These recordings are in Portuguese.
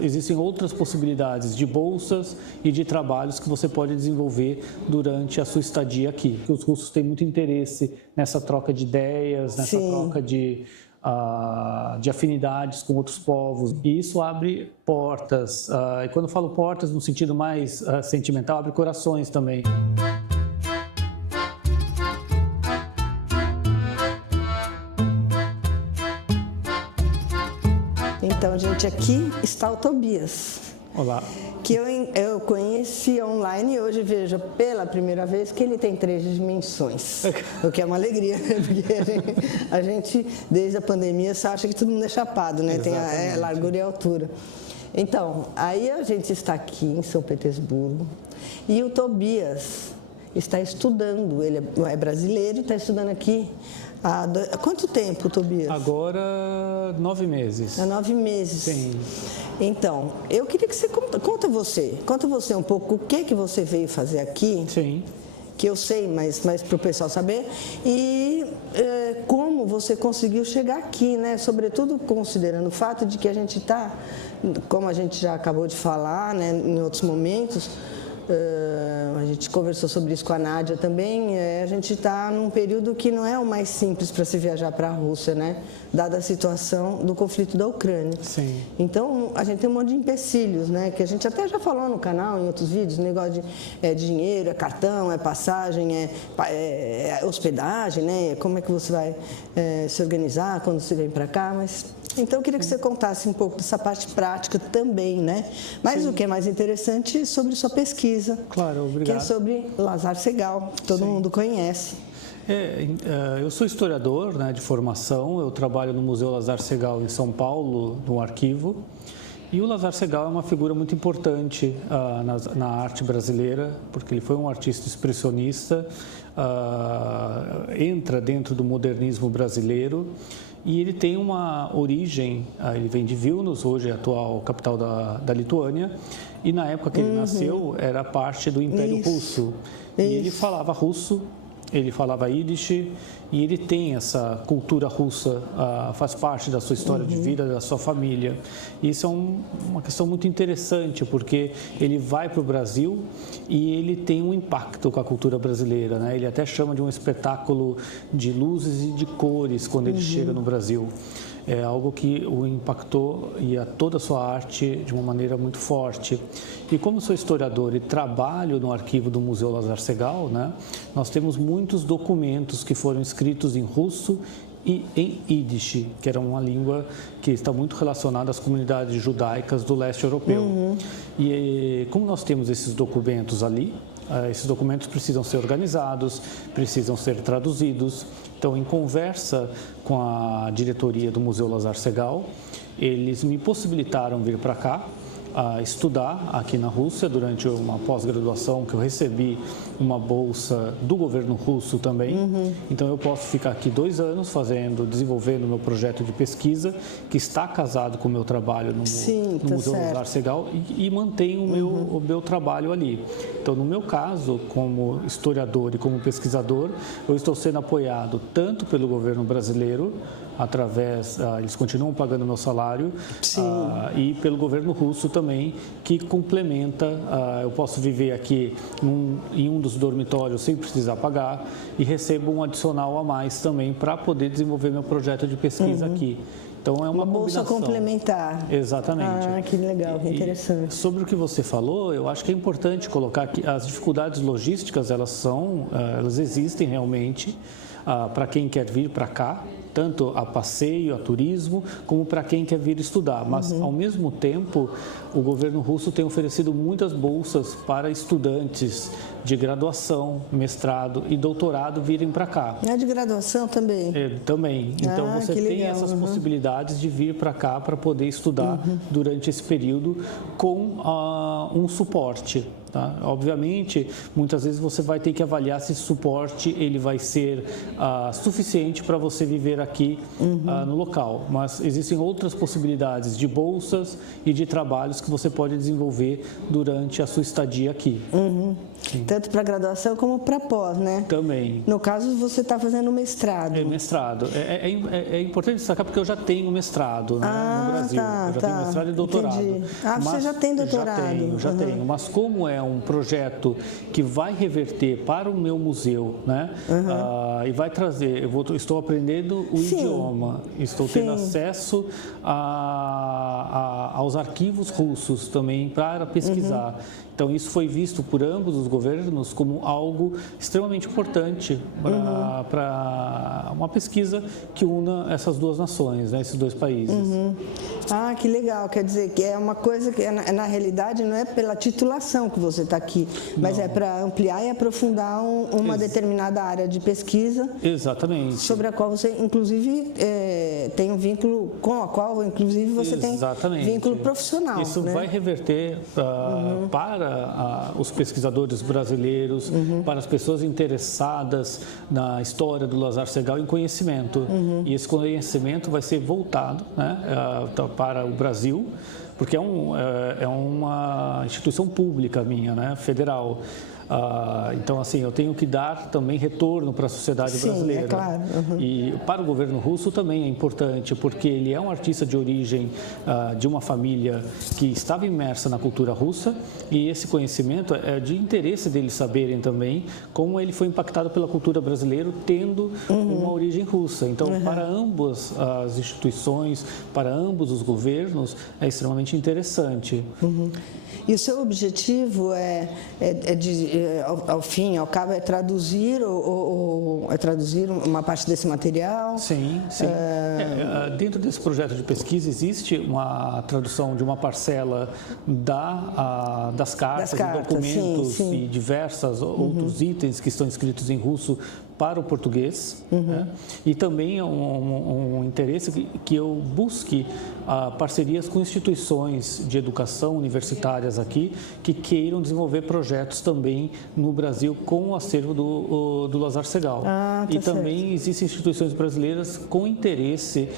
Existem outras possibilidades de bolsas e de trabalhos que você pode desenvolver durante a sua estadia aqui. Os russos têm muito interesse nessa troca de ideias, nessa troca de afinidades com outros povos. E isso abre portas. E quando eu falo portas no sentido mais sentimental, abre corações também. Então, gente, aqui está o Tobias. Olá. Que eu conheci online e hoje vejo pela primeira vez que ele tem 3 dimensões. O que é uma alegria, né? Porque a gente, desde a pandemia, só acha que todo mundo é chapado, né? Tem a largura e a altura. Então, aí a gente está aqui em São Petersburgo e o Tobias está estudando. Ele é brasileiro e está estudando aqui. Há quanto tempo, Tobias? Agora, 9 meses. Há 9 meses. Sim. Então, eu queria que você conta você um pouco o que você veio fazer aqui. Sim. Que eu sei, mas para o pessoal saber. E como você conseguiu chegar aqui, né? Sobretudo considerando o fato de que a gente está, como a gente já acabou de falar, né, em outros momentos, a gente conversou sobre isso com a Nádia também, a gente está num período que não é o mais simples para se viajar para a Rússia, né? Dada a situação do conflito da Ucrânia. Sim. Então, a gente tem um monte de empecilhos, né? Que a gente até já falou no canal, em outros vídeos, negócio de dinheiro, é cartão, é passagem, é hospedagem, né? Como é que você vai se organizar quando você vem para cá, mas... Então, eu queria que você contasse um pouco dessa parte prática também, né? Mas Sim. O que é mais interessante é sobre sua pesquisa. Claro, obrigado. Que é sobre Lazar Segal, que todo mundo conhece. Eu sou historiador, né, de formação, eu trabalho no Museu Lazar Segal em São Paulo, no arquivo. E o Lazar Segal é uma figura muito importante na arte brasileira, porque ele foi um artista expressionista, entra dentro do modernismo brasileiro. E ele tem uma origem, ele vem de Vilnius, hoje é a atual capital da Lituânia, e na época que ele nasceu era parte do Império Russo. E ele falava russo, ele falava Yiddish, e ele tem essa cultura russa, faz parte da sua história de vida, da sua família. E isso é uma questão muito interessante, porque ele vai para o Brasil e ele tem um impacto com a cultura brasileira, né? Ele até chama de um espetáculo de luzes e de cores quando ele chega no Brasil. É algo que o impactou e a toda a sua arte de uma maneira muito forte. E como sou historiador e trabalho no arquivo do Museu Lazar Segal, né, nós temos muitos documentos que foram escritos em russo e em Yiddish, que era uma língua que está muito relacionada às comunidades judaicas do leste europeu. E como nós temos esses documentos ali, esses documentos precisam ser organizados, precisam ser traduzidos. Então, em conversa com a diretoria do Museu Lazar Segal, eles me possibilitaram vir para cá, estudar aqui na Rússia durante uma pós-graduação que eu recebi uma bolsa do governo russo também. Então eu posso ficar aqui 2 anos desenvolvendo o meu projeto de pesquisa, que está casado com o meu trabalho no Museu Lazar Segal e mantém o meu trabalho ali. Então, no meu caso, como historiador e como pesquisador, eu estou sendo apoiado tanto pelo governo brasileiro, eles continuam pagando meu salário, e pelo governo russo também, que complementa. Eu posso viver aqui em um dos dormitórios sem precisar pagar e recebo um adicional a mais também para poder desenvolver meu projeto de pesquisa aqui. Então, é uma bolsa combinação. Complementar. Exatamente. Que legal, que interessante. Sobre o que você falou, eu acho que é importante colocar que as dificuldades logísticas, elas existem realmente para quem quer vir para cá, tanto a passeio, a turismo, como para quem quer vir estudar. Mas, ao mesmo tempo, o governo russo tem oferecido muitas bolsas para estudantes de graduação, mestrado e doutorado virem para cá. É de graduação também? Também. Então, você tem essas possibilidades de vir para cá para poder estudar durante esse período com um suporte. Tá? Obviamente, muitas vezes você vai ter que avaliar se esse suporte ele vai ser suficiente para você viver aqui no local. Mas existem outras possibilidades de bolsas e de trabalhos que você pode desenvolver durante a sua estadia aqui. Tanto para graduação como para pós, né? Também. No caso, você está fazendo mestrado. Mestrado. É importante destacar porque eu já tenho mestrado, né, no Brasil. Eu já tenho mestrado e doutorado. Entendi. Você já tem doutorado? Já tenho. Mas como é um projeto que vai reverter para o meu museu, né? E vai trazer, estou aprendendo o idioma, estou tendo acesso aos arquivos russos também para pesquisar. Então, isso foi visto por ambos os governos como algo extremamente importante para uma pesquisa que una essas duas nações, né, esses dois países. Ah, que legal. Quer dizer, que é uma coisa que, na realidade, não é pela titulação que você está aqui, mas é para ampliar e aprofundar uma determinada área de pesquisa. Exatamente. Sobre a qual você, inclusive, tem um vínculo, com a qual, inclusive, você tem vínculo profissional. Isso, né, vai reverter para os pesquisadores brasileiros, para as pessoas interessadas na história do Lazar Segal em conhecimento. E esse conhecimento vai ser voltado, né, para o Brasil, porque é uma instituição pública minha, né, federal. Então, assim, eu tenho que dar também retorno para a sociedade brasileira. É claro. E para o governo russo também é importante, porque ele é um artista de origem de uma família que estava imersa na cultura russa, e esse conhecimento é de interesse deles saberem também como ele foi impactado pela cultura brasileira, tendo uma origem russa. Então, para ambas as instituições, para ambos os governos, é extremamente interessante. E o seu objetivo ao fim, ao cabo, é traduzir uma parte desse material? Sim. Dentro desse projeto de pesquisa existe uma tradução de uma parcela das cartas e documentos e diversos outros itens que estão escritos em russo para o português, né? E também é um interesse que eu busque parcerias com instituições de educação universitárias aqui que queiram desenvolver projetos também no Brasil com o acervo do Lazar Segal. E também existem instituições brasileiras com interesse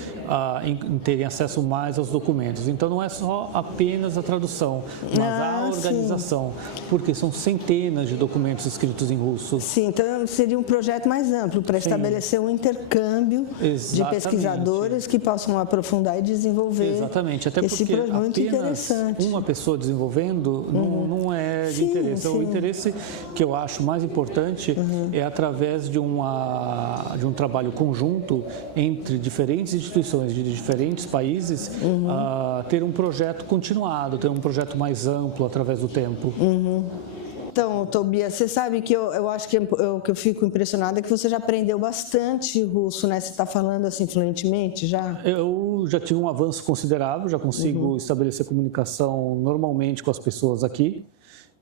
em terem acesso mais aos documentos. Então não é só apenas a tradução, mas a organização, porque são centenas de documentos escritos em russo. Sim, então seria um projeto mais amplo para estabelecer um intercâmbio de pesquisadores que possam aprofundar e desenvolver. Exatamente, até porque apenas uma pessoa desenvolvendo não é de interesse. O interesse que eu acho mais importante é através de um trabalho conjunto entre diferentes instituições de diferentes países, ter um projeto continuado, ter um projeto mais amplo através do tempo. Então, Tobias, você sabe que eu acho que o que eu fico impressionada é que você já aprendeu bastante russo, né? Você está falando assim fluentemente já? Eu já tive um avanço considerável, já consigo estabelecer comunicação normalmente com as pessoas aqui.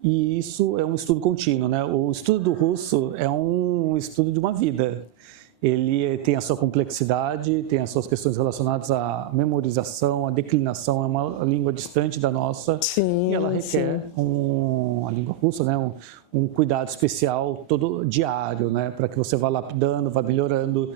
E isso é um estudo contínuo, né? O estudo do russo é um estudo de uma vida. Ele tem a sua complexidade, tem as suas questões relacionadas à memorização, à declinação, é uma língua distante da nossa, e ela requer a língua russa, né, um cuidado especial todo diário, né, para que você vá lapidando, vá melhorando.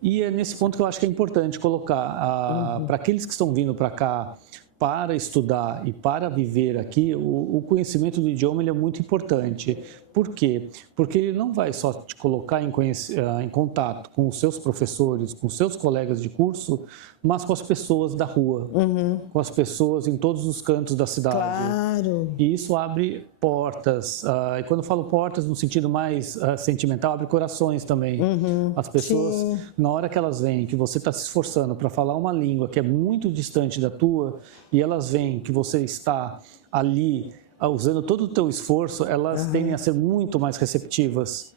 E é nesse ponto que eu acho que é importante colocar, para aqueles que estão vindo para cá para estudar e para viver aqui, o conhecimento do idioma ele é muito importante. Por quê? Porque ele não vai só te colocar em contato com os seus professores, com os seus colegas de curso, mas com as pessoas da rua, com as pessoas em todos os cantos da cidade. Claro. E isso abre portas. E quando eu falo portas no sentido mais sentimental, abre corações também. As pessoas, na hora que elas veem que você está se esforçando para falar uma língua que é muito distante da tua, e elas veem que você está ali usando todo o teu esforço, elas tendem a ser muito mais receptivas.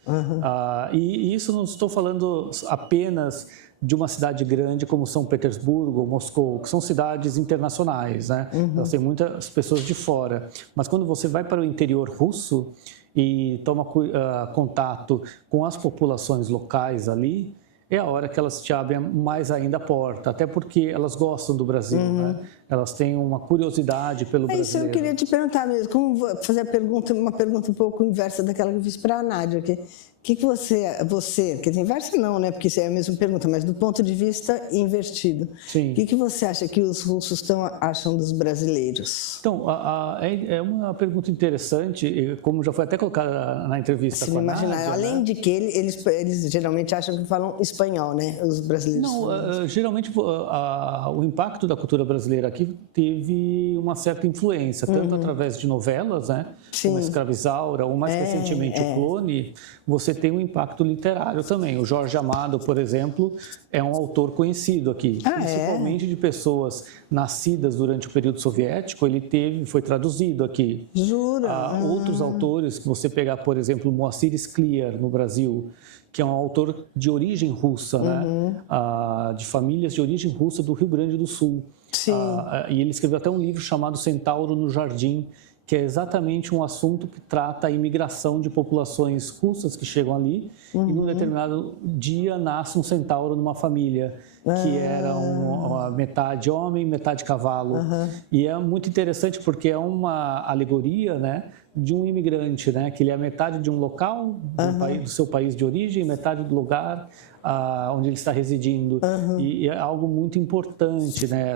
E isso não estou falando apenas de uma cidade grande como São Petersburgo ou Moscou, que são cidades internacionais, né? Elas têm muitas pessoas de fora. Mas quando você vai para o interior russo e toma contato com as populações locais ali, é a hora que elas te abrem mais ainda a porta, até porque elas gostam do Brasil, né? elas têm uma curiosidade pelo brasileiro. Isso eu queria te perguntar mesmo, como fazer uma pergunta um pouco inversa daquela que eu fiz para a Nádia, que você, quer dizer, inversa não, né, porque isso é a mesma pergunta, mas do ponto de vista invertido. Sim. O que você acha que os russos acham dos brasileiros? Então, é uma pergunta interessante, como já foi até colocada na entrevista com a Nádia. Imaginar, além de que eles geralmente acham que falam espanhol, né, os brasileiros. Não, geralmente o impacto da cultura brasileira aqui teve uma certa influência, tanto através de novelas, né, como Escravizaura, ou mais recentemente o Clone, você tem um impacto literário também. O Jorge Amado, por exemplo, é um autor conhecido aqui, principalmente de pessoas nascidas durante o período soviético, foi traduzido aqui. Jura? Outros autores, que você pegar, por exemplo, Moacir Scliar, no Brasil, que é um autor de origem russa, né? De famílias de origem russa do Rio Grande do Sul. E ele escreveu até um livro chamado Centauro no Jardim, que é exatamente um assunto que trata a imigração de populações russas que chegam ali e num determinado dia nasce um centauro numa família que era metade homem, metade cavalo. E é muito interessante porque é uma alegoria, né, de um imigrante, né, que ele é metade de um local, do seu país de origem, metade do lugar onde ele está residindo. E é algo muito importante, né,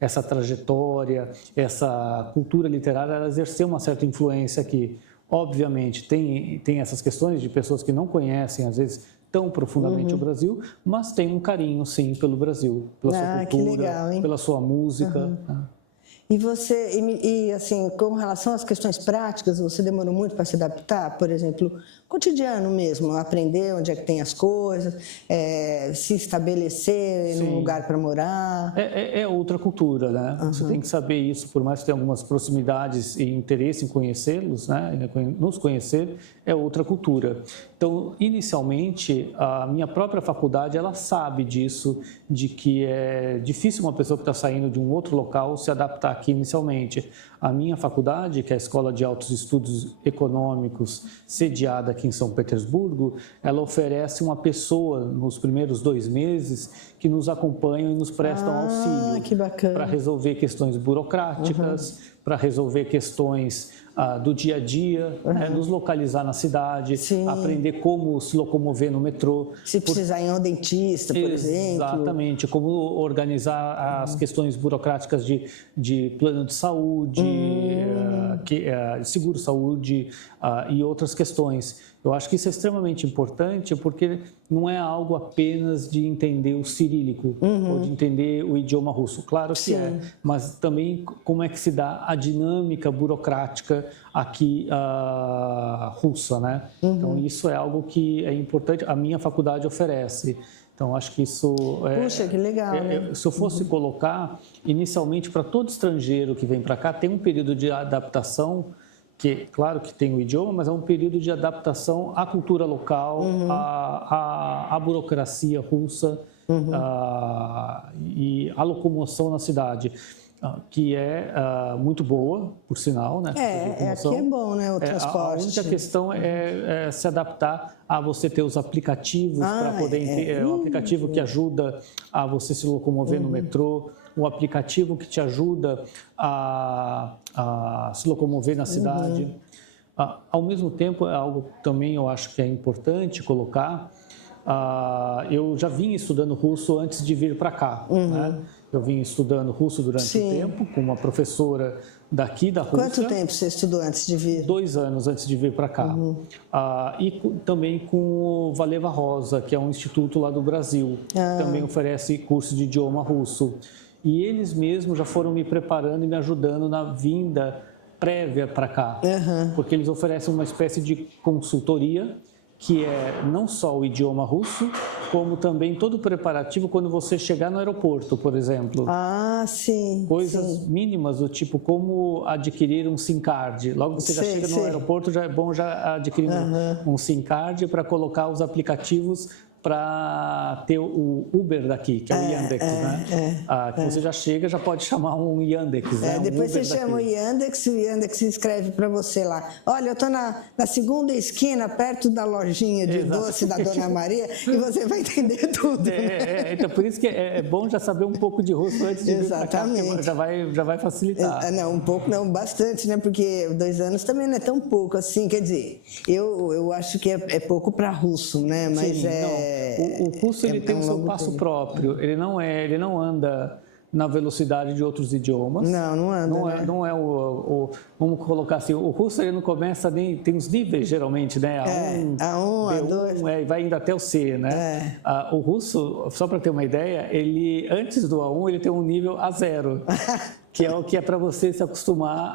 essa trajetória, essa cultura literária, ela exerceu uma certa influência aqui. Obviamente, tem essas questões de pessoas que não conhecem, às vezes, tão profundamente o Brasil, mas tem um carinho, sim, pelo Brasil, pela sua cultura, que legal, hein? pela sua música. E assim, com relação às questões práticas, você demorou muito para se adaptar? Por exemplo, cotidiano mesmo, aprender onde é que tem as coisas, se estabelecer num lugar para morar? É outra cultura, né? Você tem que saber isso, por mais que tenha algumas proximidades e interesse em conhecê-los, né? Nos conhecer, é outra cultura. Então, inicialmente, a minha própria faculdade, ela sabe disso, de que é difícil uma pessoa que está saindo de um outro local se adaptar aqui inicialmente. A minha faculdade, que é a Escola de Altos Estudos Econômicos, sediada aqui em São Petersburgo, ela oferece uma pessoa nos primeiros 2 meses que nos acompanham e nos prestam auxílio para resolver questões burocráticas, para resolver questões do dia a dia, nos localizar na cidade, aprender como se locomover no metrô. Se precisar ir ao dentista, por exemplo. Exatamente, como organizar as questões burocráticas de plano de saúde, seguro-saúde e outras questões. Eu acho que isso é extremamente importante porque não é algo apenas de entender o cirílico ou de entender o idioma russo. Claro que mas também como é que se dá a dinâmica burocrática aqui russa, né? Então, isso é algo que é importante, a minha faculdade oferece. Então, acho que isso... Puxa, que legal, né? Se eu fosse colocar, inicialmente, para todo estrangeiro que vem para cá, tem um período de adaptação, que, claro que tem o idioma, mas é um período de adaptação à cultura local, à burocracia russa e à locomoção na cidade, que é muito boa, por sinal, né? Aqui é bom, né, o transporte. A única questão é se adaptar a você ter os aplicativos para poder o aplicativo que ajuda a você se locomover no metrô, o aplicativo que te ajuda a se locomover na cidade. Ao mesmo tempo, é algo também eu acho que é importante colocar. Eu já vim estudando russo antes de vir para cá, né? Eu vim estudando russo durante um tempo com uma professora daqui da Rússia. Quanto tempo você estudou antes de vir? 2 anos antes de vir para cá. E também com o Valeva Rosa, que é um instituto lá do Brasil, que também oferece curso de idioma russo. E eles mesmos já foram me preparando e me ajudando na vinda prévia para cá, porque eles oferecem uma espécie de consultoria, que é não só o idioma russo, como também todo o preparativo quando você chegar no aeroporto, por exemplo. Coisas mínimas do tipo como adquirir um SIM card. Logo que você já chega no aeroporto, já é bom já adquirir um SIM card para colocar os aplicativos para ter o Uber daqui, que é o Yandex, né? Que você já chega, já pode chamar um Yandex, né? Depois Uber você chama o Yandex escreve para você lá. Olha, eu estou na segunda esquina, perto da lojinha de doce da Dona Maria, e você vai entender tudo. Então, por isso que é bom já saber um pouco de russo antes de vir para cá, porque já vai facilitar. Não, um pouco não, bastante, né? Porque 2 anos também não é tão pouco assim, quer dizer, eu acho que é pouco para russo, né? Mas Sim, o russo ele tem o seu passo próprio, ele não anda na velocidade de outros idiomas. Não anda. Não é vamos colocar assim, o russo ele não começa nem, tem os níveis geralmente, né? A1, B1, A2. E vai indo até o C, né? O russo, só para ter uma ideia, ele antes do A1 ele tem um nível A0. Que é o que é para você se acostumar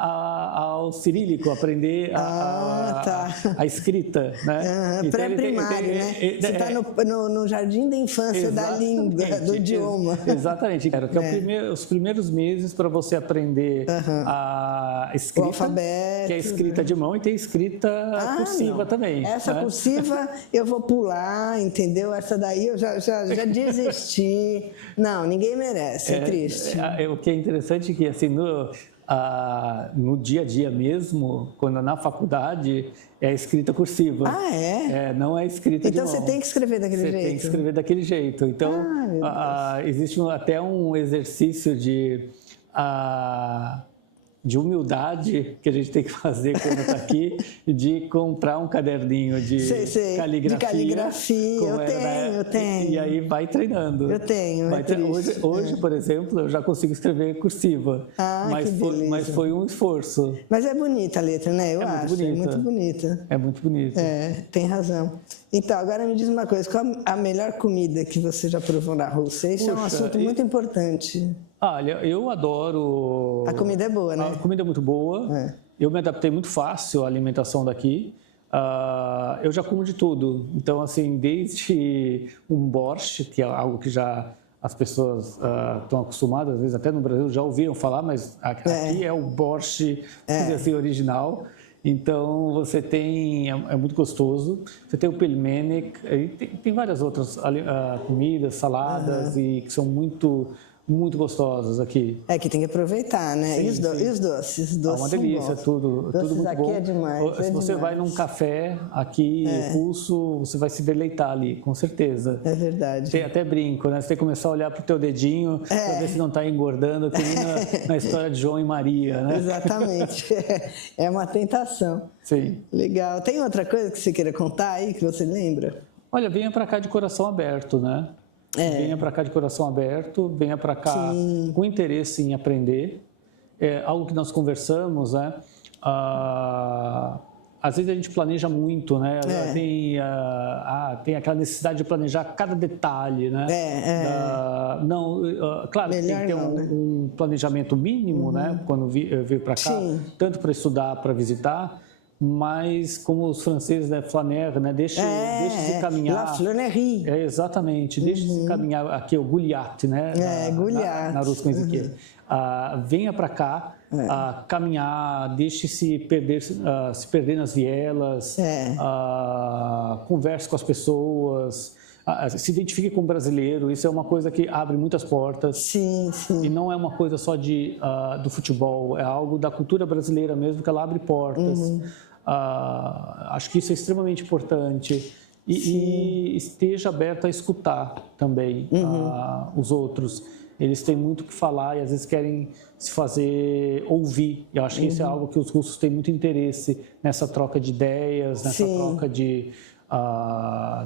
ao cirílico, aprender a escrita, né? Então, pré-primário, né? Você está no jardim da infância da língua, do idioma. Exatamente, cara. Que é os primeiros meses para você aprender a escrita, o alfabeto, que é escrita de mão, e tem escrita cursiva também. Essa cursiva eu vou pular, entendeu? Essa daí eu já desisti. Não, ninguém merece, é triste. O que é interessante é que assim, no dia a dia mesmo, quando na faculdade, é a escrita cursiva. Não é escrita de mão. Então você tem que escrever daquele jeito? Você tem que escrever daquele jeito. Então, existe até um exercício de humildade que a gente tem que fazer quando está aqui, de comprar um caderninho de caligrafia. De caligrafia, eu tenho. E aí vai treinando. Eu tenho, Hoje, por exemplo, eu já consigo escrever cursiva, mas foi um esforço. Mas é bonita a letra, né? Eu acho, é muito bonita. É muito bonita. Tem razão. Então, agora me diz uma coisa, qual a melhor comida que você já provou na Rússia? Isso é um assunto muito importante. Olha, eu adoro... A comida é boa, né? A comida é muito boa. Eu me adaptei muito fácil à alimentação daqui. Eu já como de tudo. Então, assim, desde um borscht, que é algo que já as pessoas estão acostumadas, às vezes até no Brasil já ouviram falar, mas aqui é o borscht, assim, original. Então, você tem... É muito gostoso. Você tem o pelmenek, tem várias outras comidas, saladas, e que são muito gostosas aqui. Que tem que aproveitar, né? Sim, e os doces? Os doces uma delícia, tudo muito aqui bom. É demais. Se você vai num café aqui russo, você vai se deleitar ali, com certeza. É verdade. Tem até brinco, né? Você tem que começar a olhar para o teu dedinho para ver se não está engordando, que nem na história de João e Maria, né? Exatamente. É uma tentação. Sim. Legal. Tem outra coisa que você queira contar aí, que você lembra? Olha, venha para cá de coração aberto, né? Venha para cá de coração aberto, venha para cá com interesse em aprender. É algo que nós conversamos, né? Às vezes a gente planeja muito, né? Tem aquela necessidade de planejar cada detalhe, né? Claro que tem que ter um planejamento mínimo, né? Quando veio para cá, tanto para estudar, para visitar, mas como os franceses, né, flaner, né, deixe-se caminhar. La flânerie. Exatamente, deixe-se caminhar, aqui é o Gouliat, né, na Rússia venha para cá, caminhar, deixe-se perder nas vielas, converse com as pessoas, se identifique com o brasileiro, isso é uma coisa que abre muitas portas. Sim. E não é uma coisa só do futebol, é algo da cultura brasileira mesmo, que ela abre portas. Acho que isso é extremamente importante. E esteja aberto a escutar também os outros. Eles têm muito o que falar e às vezes querem se fazer ouvir. Eu acho que isso é algo que os russos têm muito interesse nessa troca de ideias, nessa troca de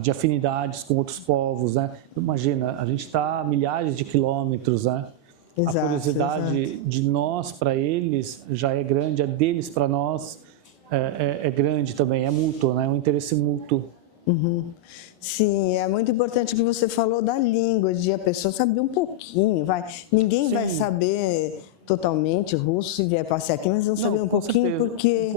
afinidades com outros povos, né? Imagina, a gente está a milhares de quilômetros, né? A curiosidade de nós para eles já é grande, a deles para nós é grande também, é mútuo, né? É um interesse mútuo. Sim, é muito importante que você falou da língua, de a pessoa saber um pouquinho, Ninguém vai saber totalmente russo se vier passear aqui, mas vão saber um pouquinho, porque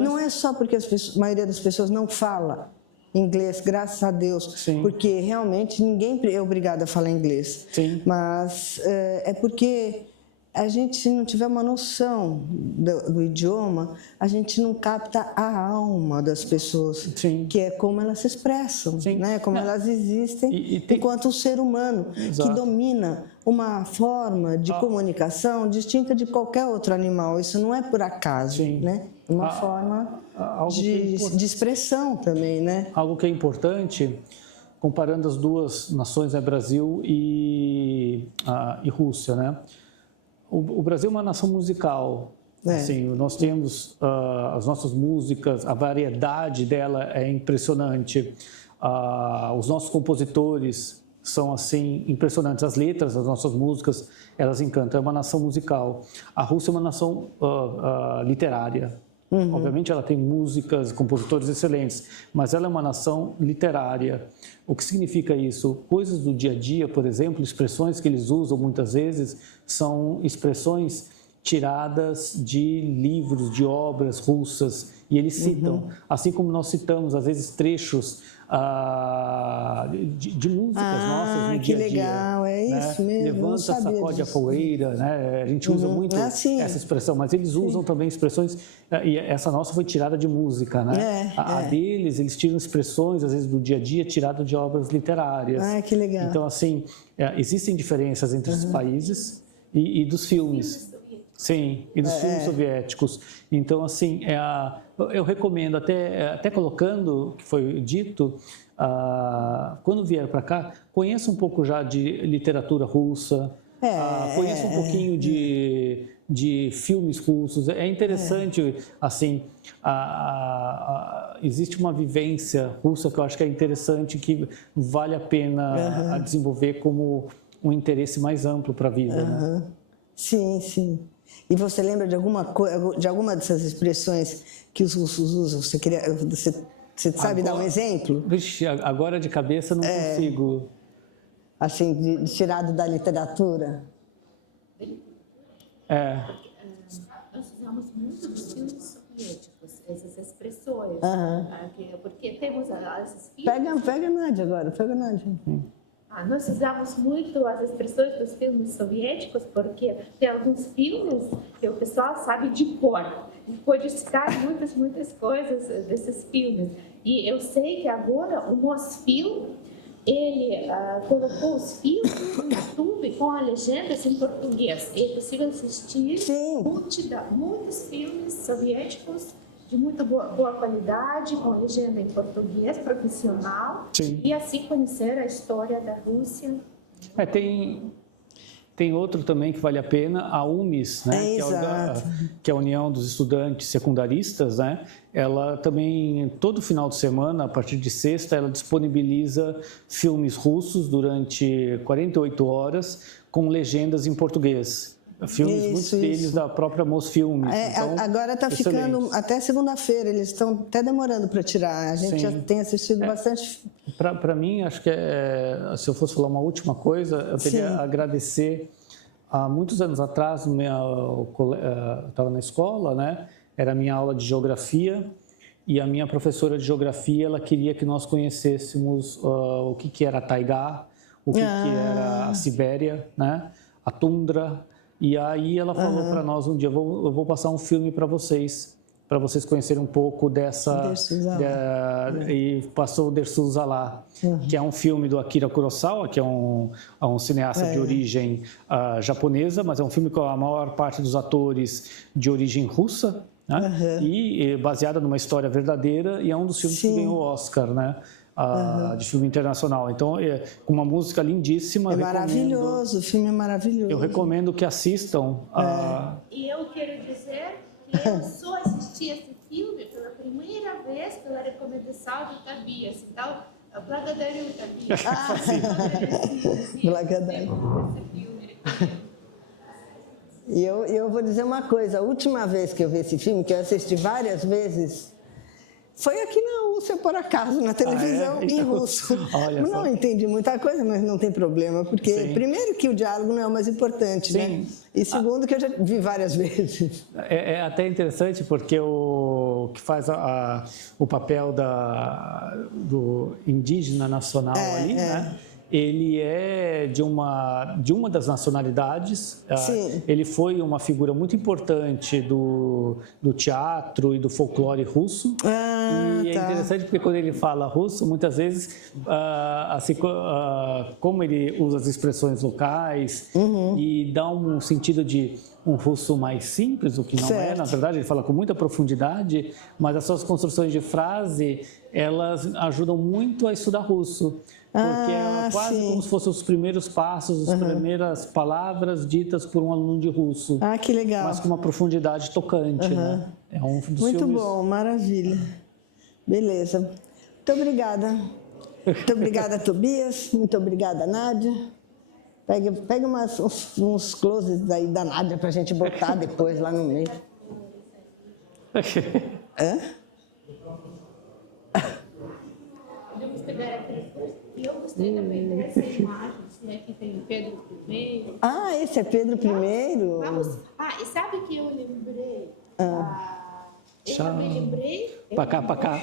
não é só porque a maioria das pessoas não fala inglês, graças a Deus, porque realmente ninguém é obrigado a falar inglês, mas é porque a gente não tiver uma noção do idioma, a gente não capta a alma das pessoas, Sim. que é como elas se expressam, né? Como elas existem enquanto um ser humano. Exato. Que domina uma forma de comunicação distinta de qualquer outro animal. Isso não é por acaso, Sim. né? É uma forma de expressão também, né? Algo que é importante, comparando as duas nações, Brasil e Rússia, né? O Brasil é uma nação musical. Assim, nós temos as nossas músicas, a variedade dela é impressionante. Os nossos compositores são assim impressionantes. As letras das nossas músicas, elas encantam. É uma nação musical. A Rússia é uma nação literária. Uhum. Obviamente ela tem músicas, compositores excelentes, mas ela é uma nação literária. O que significa isso? Coisas do dia a dia, por exemplo, expressões que eles usam muitas vezes, são expressões tiradas de livros, de obras russas, e eles citam, assim como nós citamos, às vezes, trechos de músicas nossas no dia a dia. Que legal, é isso mesmo. Levanta, sacode a poeira, né? A gente usa muito essa expressão, mas eles usam também expressões, e essa nossa foi tirada de música, né? A deles, eles tiram expressões, às vezes, do dia a dia, tiradas de obras literárias. Que legal. Então, assim, existem diferenças entre os países e dos filmes. Sim, e dos filmes soviéticos. Então, assim, eu recomendo, até colocando, que foi dito, quando vier para cá, conheça um pouco já de literatura russa, conheça um pouquinho de filmes russos. É interessante, assim, existe uma vivência russa que eu acho que é interessante, que vale a pena desenvolver como um interesse mais amplo para a vida. Né? Sim, sim. E você lembra de alguma dessas expressões que os russos usam? Você sabe dar um exemplo? Vixe, agora de cabeça não consigo. Assim, tirado da literatura? Nós usamos muito dos filmes soviéticos, essas expressões. Porque temos esses filmes... Pega a Nádia agora, pega a Nádia. Nós usamos muito as expressões dos filmes soviéticos porque tem alguns filmes que o pessoal sabe de cor e pode citar muitas coisas desses filmes. E eu sei que agora o Mosfilm, ele colocou os filmes no YouTube com as legendas em português. É possível assistir muitos filmes soviéticos de muito boa qualidade, com legenda em português, profissional, e assim conhecer a história da Rússia. Tem outro também que vale a pena, a UMIS, né? Que é a União dos Estudantes Secundaristas, né? Ela também, todo final de semana, a partir de sexta, ela disponibiliza filmes russos durante 48 horas com legendas em português. Filmes, muitos deles da própria Mosfilm. Então, agora está ficando até segunda-feira, eles estão até demorando para tirar. A gente já tem assistido bastante. Para mim, acho que se eu fosse falar uma última coisa, eu teria a agradecer. Há muitos anos atrás, eu estava na escola, né? Era a minha aula de geografia, e a minha professora de geografia, ela queria que nós conhecêssemos o que era a taigá, o que era a Sibéria, né? A tundra. E aí ela falou para nós um dia, eu vou passar um filme para vocês conhecerem um pouco e passou o Der Souza, que é um filme do Akira Kurosawa, que é um cineasta de origem japonesa, mas é um filme com a maior parte dos atores de origem russa, né? E baseada numa história verdadeira, e é um dos filmes que ganhou o Oscar, né? De filme internacional. Então, com uma música lindíssima. É maravilhoso, o filme é maravilhoso. Eu recomendo que assistam. E eu quero dizer que eu só assisti esse filme pela primeira vez pela recomendação do Tobias. Então, благодарю, Tobias. Благодарю. E eu vou dizer uma coisa, a última vez que eu vi esse filme, que eu assisti várias vezes, foi aqui na Rússia, por acaso, na televisão, em russo. Não entendi muita coisa, mas não tem problema, porque primeiro que o diálogo não é o mais importante, né? E segundo que eu já vi várias vezes. É até interessante, porque o que faz o papel do indígena nacional ali, né? ele é de uma das nacionalidades. Sim. Ele foi uma figura muito importante do teatro e do folclore russo. E é interessante porque quando ele fala russo, muitas vezes, como ele usa as expressões locais e dá um sentido de um russo mais simples, o que não é, na verdade, ele fala com muita profundidade, mas as suas construções de frase, elas ajudam muito a estudar russo, porque é quase como se fossem os primeiros passos, as primeiras palavras ditas por um aluno de russo. Ah, que legal. Mas com uma profundidade tocante, né? É um dos Muito filmes... bom, maravilha. Beleza. Muito obrigada. Muito obrigada, Tobias. Muito obrigada, Nádia. Pega uns closes aí da Nádia pra gente botar depois lá no meio. Hã? Eu gostei também dessa imagem, né, que tem Pedro I. Ah, esse é Pedro I? Vamos. E sabe que eu lembrei? Eu Tchau. também lembrei. Pra cá.